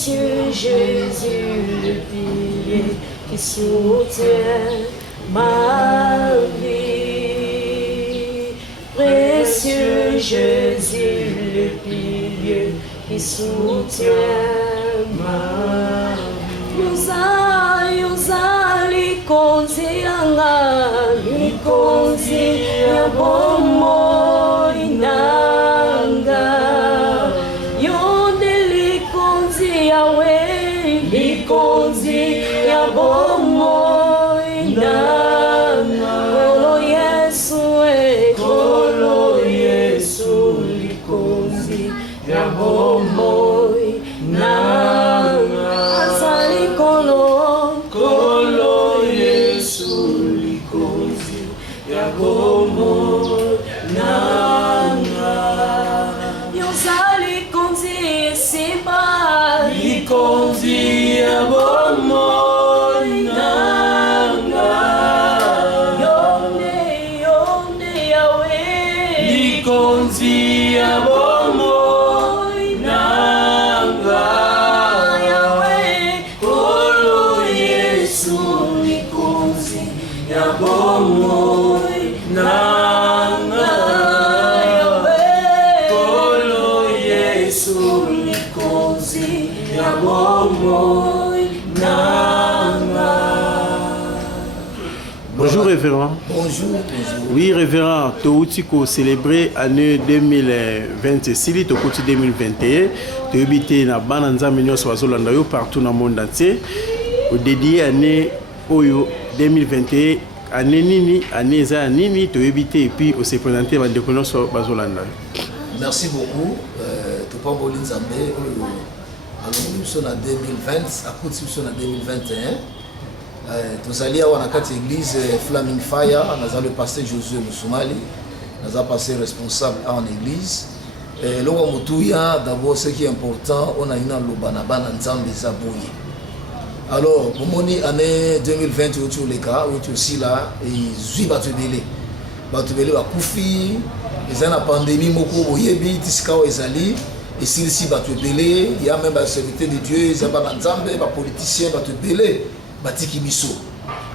Précieux Jésus, le pilier qui soutient ma vie. Précieux Jésus, le pilier qui soutient ma vie. Yuza likonzi ya bomo inanga. Yonde likonzi yawe, likonzi ya bomo inanga. Kolo Yesu likonzi ya bomo inanga. Azali kolo Yesu likonzi ya bomo inanga. Yozali konzi simba likonzi ya bomo inanga. Yonde yawe likonzi ya bomo inanga. Yawe kolo Yesu likonzi ya bomo inanga. Yawe kolo Yesu likonzi ya bomo inanga. Bonjour révérend. Bonjour. Oui révérend, Toutiko célébrer année 2026, Tokoti 2021, Tobité na bananza minyo swazolanda yo partout dans le monde entier. Dédié année Oyo 2021, année nini, année za nini, Tobité et puis au se présenter dans des connaissances bazolanda. Merci beaucoup. Topa Bolin Zambé, nous sommes en 2020, à côté nous sommes en 2021. Nous allons à la église Flaming Fire, nous avons le pasteur Josué Moussoumali, nous avons passé responsable en église. D'abord, ce qui est important, on a une lobanaban ensemble des abouilles. Alors, pour mon année 2020, où les cas, où tu aussi là, et zui batubele. Batubele va koufi, ils ont la pandémie, moko, oyebi, tiskao ezali, et si batubele, il y a même la serviteur de Dieu, ils ont des ensemble, des politiciens batubele. Batiki biso.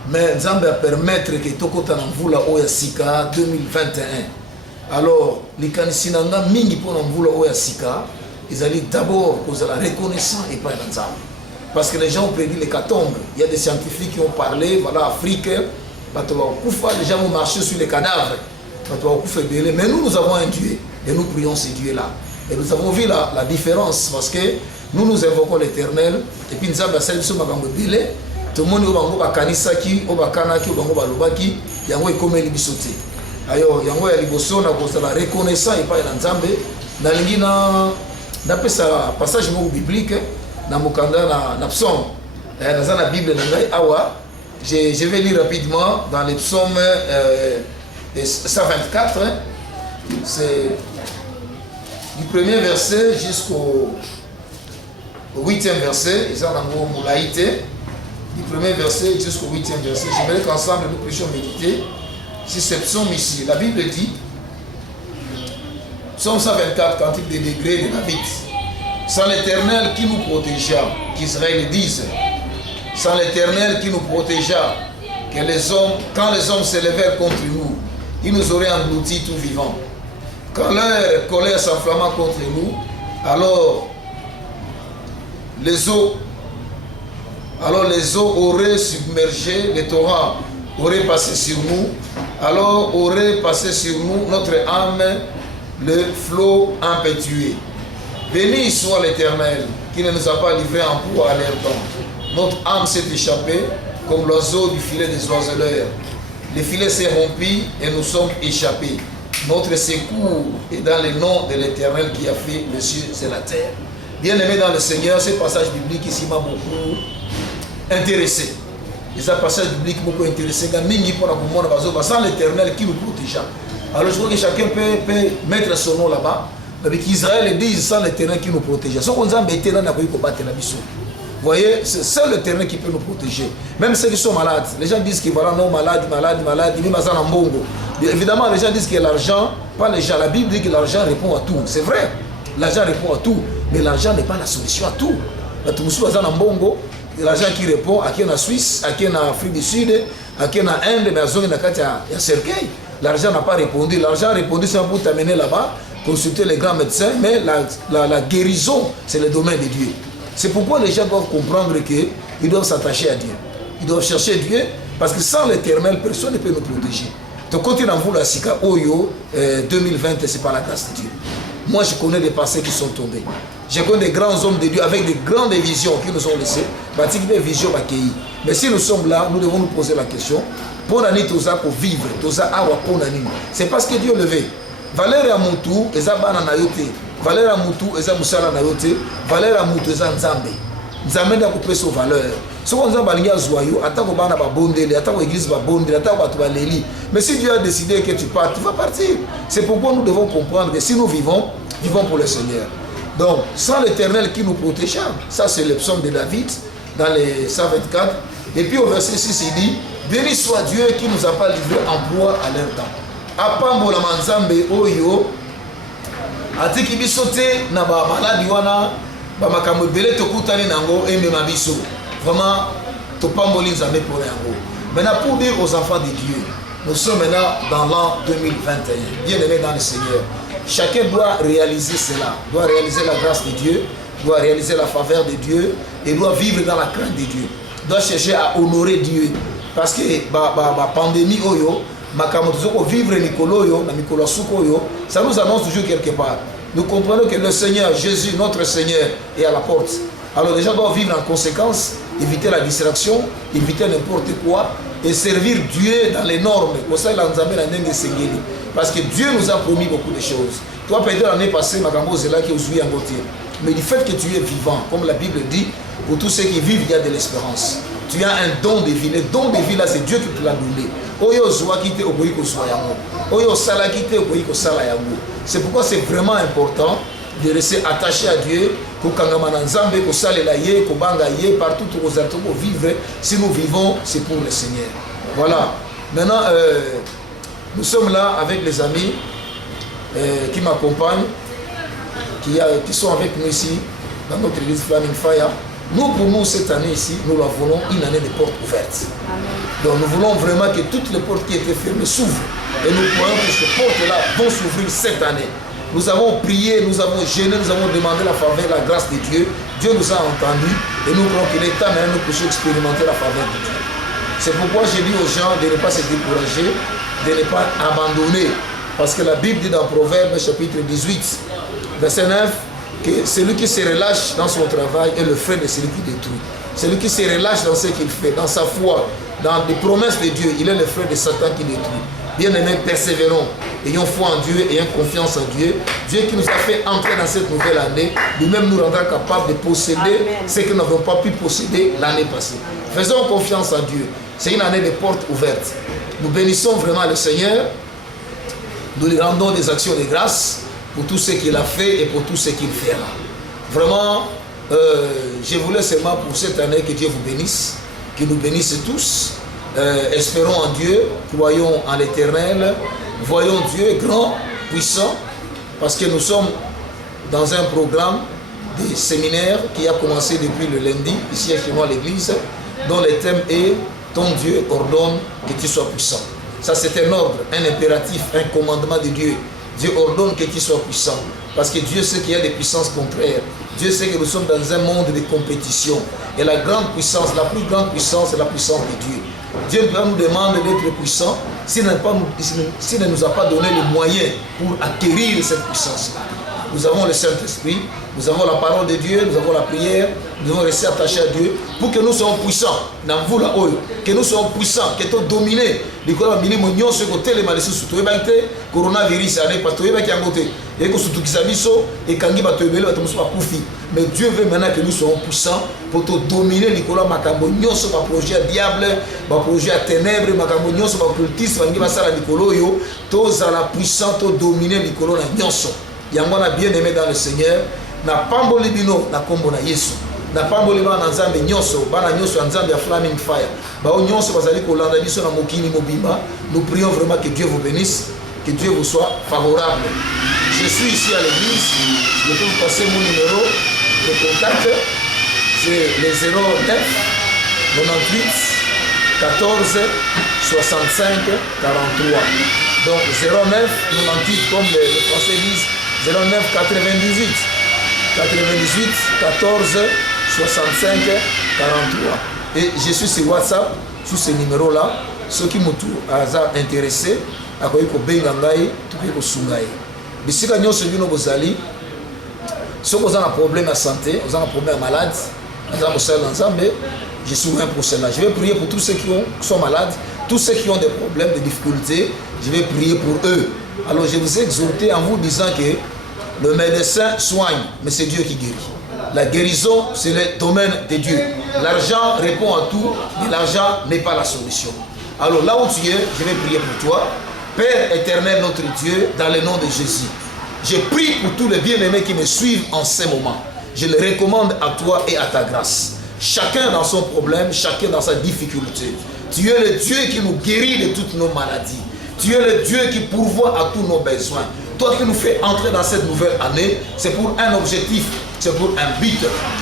Mais Nzambe a permettre que tokota na mvula oya sika 2021. Alors, les kanisinanga mingi pour na mvula oya sika, ils allaient d'abord cause la reconnaissance et pas Nzambe. Parce que les gens ont prédit l'hécatombe. Il y a des scientifiques qui ont parlé, voilà, Afrique, les gens ont marché sur les cadavres. Mais nous avons un Dieu et nous prions ce Dieu-là. Et nous avons vu la différence parce que nous invoquons l'Éternel et puis Nzambe a salué ce magambo belé. Tout le monde a kanisaki, obakanaki, obalobaki, yango ekomeli bisote. Ayo, yango ya liboso na kosa la reconnaissance et pas na Nzambe. Na lingi na d'après ça passage moko biblique na mukanda na psaume. Dans la Bible na ngai awa, je vais lire rapidement dans les psaumes 124. C'est du premier verset jusqu'au 8e verset, ils ont un mot moulaïté. Du premier verset jusqu'au 8e verset. J'aimerais qu'ensemble nous puissions méditer sur ce psaume ici. La Bible dit, psaume 124, cantique des degrés de David. Sans l'Éternel qui nous protégea, qu'Israël dise, sans l'Éternel qui nous protégea, que quand les hommes s'élevèrent contre nous, ils nous auraient engloutis tout vivants. Quand leur colère s'enflamma contre nous, alors les eaux auraient submergé, les torrents auraient passé sur nous, alors aurait passé sur nous notre âme, le flot impétueux. Béni soit l'Éternel, qui ne nous a pas livrés en proie à l'air temps. Notre âme s'est échappée comme l'oiseau du filet des oiseleurs. Le filet s'est rompu et nous sommes échappés. Notre secours est dans le nom de l'Éternel qui a fait le ciel et la terre. Bien-aimé dans le Seigneur, ce passage biblique ici m'a beaucoup intéressé. C'est un passage biblique beaucoup intéressant. Sans l'Éternel qui nous protégea. Alors je crois que chacun peut mettre son nom là-bas. Mais qu'Israël dise sans l'Éternel qui nous protégea. Ce qu'on a été là, vous voyez, c'est seul l'Éternel qui peut nous protéger. Même ceux qui sont malades. Les gens disent que voilà, non, malade. Évidemment, les gens disent que l'argent, pas les gens. La Bible dit que l'argent répond à tout. C'est vrai, l'argent répond à tout. Mais l'argent n'est pas la solution à tout. bato mosusu baza na mbongo l'argent qui répond ake na Suisse ake na Afrique du Sud ake na Inde mais azongi na kati ya cercueil. L'argent n'a pas répondu. L'argent a répondu c'est pour t'amener là-bas, consulter les grands médecins, mais la guérison, c'est le domaine de Dieu. C'est pourquoi les gens doivent comprendre qu'ils doivent s'attacher à Dieu. Ils doivent chercher Dieu, parce que sans l'Éternel, personne ne peut nous protéger. Donc quand il en voit la Sika, Oyo, 2020, c'est par la grâce de Dieu. Moi, je connais des passés qui sont tombés. Je connais des grands hommes de Dieu avec des grandes visions qui nous ont laissés. Mais si nous sommes là, nous devons nous poser la question. Pour vivre, c'est parce que Dieu le veut. Valeur à Moutou, eza bana na yote. Valeur à Moutou, eza musala na yote. Valeur à Moutou, eza nzambe. Nzambe na couper sa valeur. Ce qu'on a balingi à Zoyo, attends que bana ba bondeli, attends que l'église ba bondeli, attends que tu vas leli. Mais si Dieu a décidé que tu pars, tu vas partir. C'est pourquoi nous devons comprendre que si nous vivons, vivons pour le Seigneur. Donc, sans l'Éternel qui nous protège, ça c'est le psaume de David dans les 124. Et puis au verset 6, il dit: béni soit Dieu qui nous a pas livré en proie à leur temps. Apambola manzambe oyo atiki biso te na ba maladi wana ba makambo belé tokutani nango emema biso. Vraiment topamboli nzambe pour yango. Maintenant pour dire aux enfants de Dieu, nous sommes maintenant dans l'an 2021. Bien aimé dans le Seigneur. Chacun doit réaliser cela, doit réaliser la grâce de Dieu, doit réaliser la faveur de Dieu et doit vivre dans la crainte de Dieu. Doit chercher à honorer Dieu. Parce que la pandémie, vivre ça nous annonce toujours quelque part. Nous comprenons que le Seigneur, Jésus, notre Seigneur, est à la porte. Alors les gens doivent vivre en conséquence, éviter la distraction, éviter n'importe quoi et servir Dieu dans les normes. Parce que Dieu nous a promis beaucoup de choses. Toi, peut-être l'année passée, mais du fait que tu es vivant, comme la Bible dit, pour tous ceux qui vivent, il y a de l'espérance. Tu as un don de vie. Le don de vie là, c'est Dieu qui te l'a donné. C'est pourquoi c'est vraiment important de rester attaché à Dieu, partout où nous vivre. Si nous vivons, c'est pour le Seigneur. Voilà. Maintenant, nous sommes là avec les amis qui m'accompagnent, qui sont avec nous ici, dans notre église Flaming Fire. Nous, pour nous, cette année ici, nous la voulons une année de portes ouvertes. Donc nous voulons vraiment que toutes les portes qui étaient fermées s'ouvrent. Et nous croyons que ces portes-là vont s'ouvrir cette année. Nous avons prié, nous avons gêné, nous avons demandé la faveur, la grâce de Dieu. Dieu nous a entendus et nous croyons qu'il est temps maintenant de nous expérimenter la faveur de Dieu. C'est pourquoi j'ai dit aux gens de ne pas se décourager, de ne pas abandonner. Parce que la Bible dit dans Proverbes chapitre 18, verset 9, que celui qui se relâche dans son travail est le frère de celui qui détruit. Celui qui se relâche dans ce qu'il fait, dans sa foi, dans les promesses de Dieu, il est le frère de Satan qui détruit. Bien-aimés, persévérons, ayons foi en Dieu, ayons confiance en Dieu. Dieu qui nous a fait entrer dans cette nouvelle année, lui-même nous rendra capables de posséder ce que nous n'avons pas pu posséder l'année passée. Faisons confiance en Dieu. C'est une année de portes ouvertes. Nous bénissons vraiment le Seigneur. Nous lui rendons des actions de grâce pour tout ce qu'il a fait et pour tout ce qu'il fera. Vraiment, je voulais seulement pour cette année que Dieu vous bénisse, qu'il nous bénisse tous. Espérons en Dieu, croyons en l'Éternel, voyons Dieu grand, puissant, parce que nous sommes dans un programme de séminaire qui a commencé depuis le lundi, ici chez moi à l'église, dont le thème est « Ton Dieu ordonne que tu sois puissant ». Ça c'est un ordre, un impératif, un commandement de Dieu. Dieu ordonne que tu sois puissant, parce que Dieu sait qu'il y a des puissances contraires. Dieu sait que nous sommes dans un monde de compétition. Et la grande puissance, la plus grande puissance, c'est la puissance de Dieu. Dieu nous demande d'être puissant s'il ne nous a pas donné les moyens pour acquérir cette puissance-là. Nous avons le Saint-Esprit, nous avons la parole de Dieu, nous avons la prière, nous devons rester attachés à Dieu pour que nous soyons puissants. Que nous soyons puissants, que nous dominons. Coronavirus, mais Dieu veut maintenant que nous soyons puissants pour te dominer les projet diable, projet à ténèbres, occultisme, la puissance, dominer les Yangona bien aimé dans le Seigneur, na pamboli bino na kombo na Yesu. Na pamboli ba na nzambe nyoso, ba na nyoso nzambe ya Flaming Fire. Ba o nyoso bazali ko landa biso na mokini mobimba. Nous prions vraiment que Dieu vous bénisse, que Dieu vous soit favorable. Je suis ici à l'église, je peux vous passer mon numéro de contact. c'est les 09 98 14 65 43. Donc 09 98 comme les Français disent 09 98 98 14 65 43. Et je suis sur WhatsApp sous ce numéro là. Ceux qui m'ont intéressé à quoi il faut bien gagner, tout ce qu'il faut sougayer. Mais si nous sommes bozali, si vous avez un problème de santé, vous avez un problème de malade, je suis ouvert pour cela. Je vais prier pour tous ceux qui sont malades, tous ceux qui ont des problèmes, des difficultés. Je vais prier pour eux. Alors je vous ai exhorté en vous disant que le médecin soigne, mais c'est Dieu qui guérit. La guérison, c'est le domaine de Dieu. L'argent répond à tout, mais l'argent n'est pas la solution. Alors là où tu es, je vais prier pour toi. Père éternel, notre Dieu, dans le nom de Jésus. Je prie pour tous les bien-aimés qui me suivent en ce moment. Je les recommande à toi et à ta grâce. Chacun dans son problème, chacun dans sa difficulté. Tu es le Dieu qui nous guérit de toutes nos maladies. Tu es le Dieu qui pourvoit à tous nos besoins. Toi qui nous fais entrer dans cette nouvelle année, c'est pour un objectif, c'est pour un but.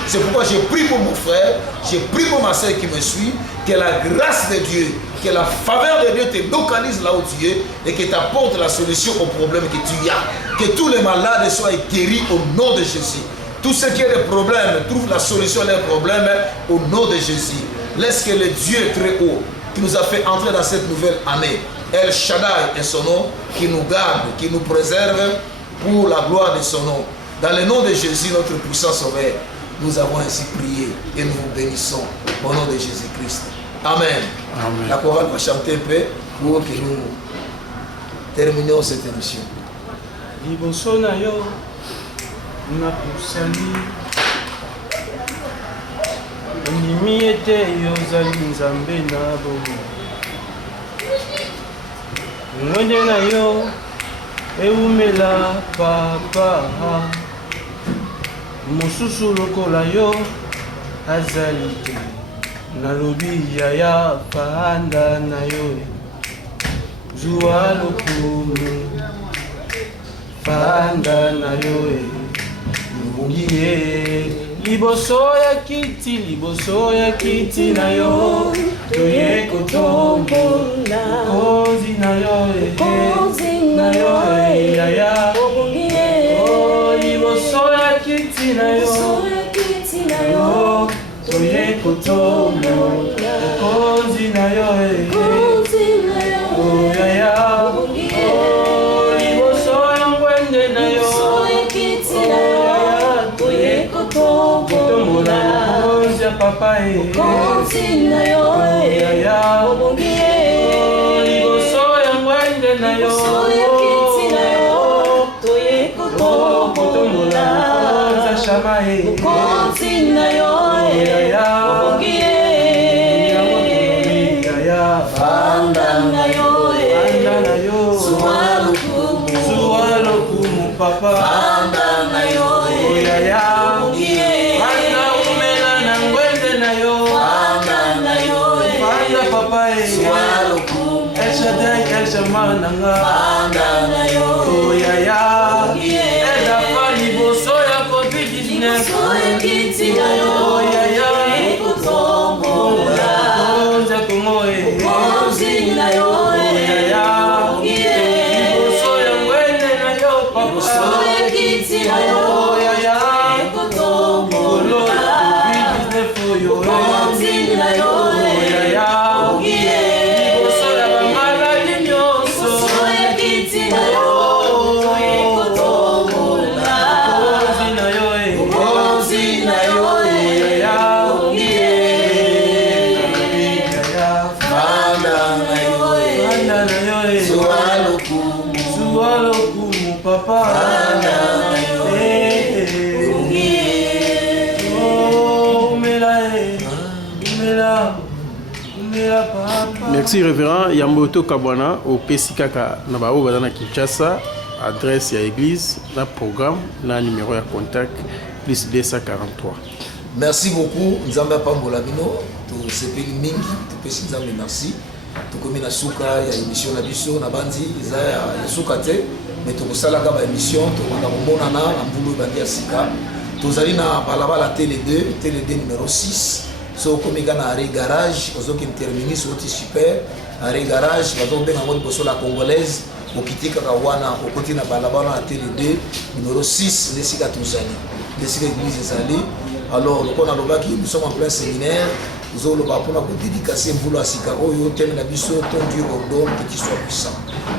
C'est pourquoi j'ai prié pour mon frère, j'ai prié pour ma soeur qui me suit, que la grâce de Dieu, que la faveur de Dieu te localise là où tu es et que t'apporte la solution aux problèmes que tu as. Que tous les malades soient guéris au nom de Jésus. Tous ceux qui ont des problèmes trouvent la solution à leurs problèmes au nom de Jésus. Laisse que le Dieu très haut, qui nous a fait entrer dans cette nouvelle année, El Shaddai est son nom, qui nous garde, qui nous préserve pour la gloire de son nom. Dans le nom de Jésus, notre puissant Sauveur, nous avons ainsi prié et nous vous bénissons au nom de Jésus-Christ. Amen. Amen. La chorale va chanter un peu pour que nous terminions cette émission. Liboso na yo na pusali ndimi ete yozali nzambe na bomo ngwende na yo eumela papa mosusu lokola yo azali te nalobi yaya panda na yo zuwa lokumu panda na yo mbungie liboso ya kiti na yo toye kotombola kozi na yo yaya liboso ya kiti na yo toye kotombola kozi na yo yaya papa na yo ya liboso ya ngwende na yo kiti na yo toye kotombola za shama na yo ya panda na yo zuwa lokumu papa panda na yo ya Mananga panda na yo yaya eda fali boso ya COVID-19 soye kiti na yo yaya kotombola konza kumoe kozi na yo yaya boso ya ngwende na yo papa soye kiti na yo yaya kotombola COVID-19 for yo kozi na yo yaya Merci révérend Yamboto Kabwana au Pesikaka Nabao Badana Kinshasa, adresse à l'église, la programme, la numéro de contact plus 243. Merci beaucoup Nzamba Pambola Bino, to sepeli mingi, to pesi Nzamba merci. To komi na suka ya émission na biso na bandi za ya suka te, mais to kosala ka ba émission to na komona na mbulu bandi ya sika. tozali na balabala télé 2 numéro 6 so komika na arrêt garage ozoki terminus oti super arrêt garage bazobenga ngo liboso la congolaise okitika ka wana okoti na balabala na télé 2 numéro 6 lesika tozali lesika église ezali. Alors lokola lobaki nous sommes en plein séminaire zoloba pona ko dédicacer mvula asika oyo teme na biso ton Dieu ordonne que tu sois puissant.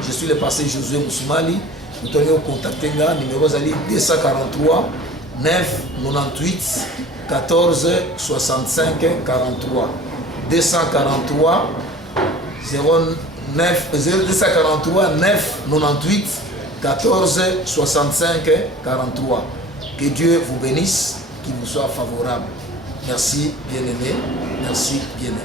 Je suis le pasteur Josué Moussoumali. Nous t'avons contacté là numéro zali 243 9 98 14 65 43 243 09 243 9 98 14 65 43. Que Dieu vous bénisse, qu'il vous soit favorable. Merci bien-aimé, merci bien-aimé.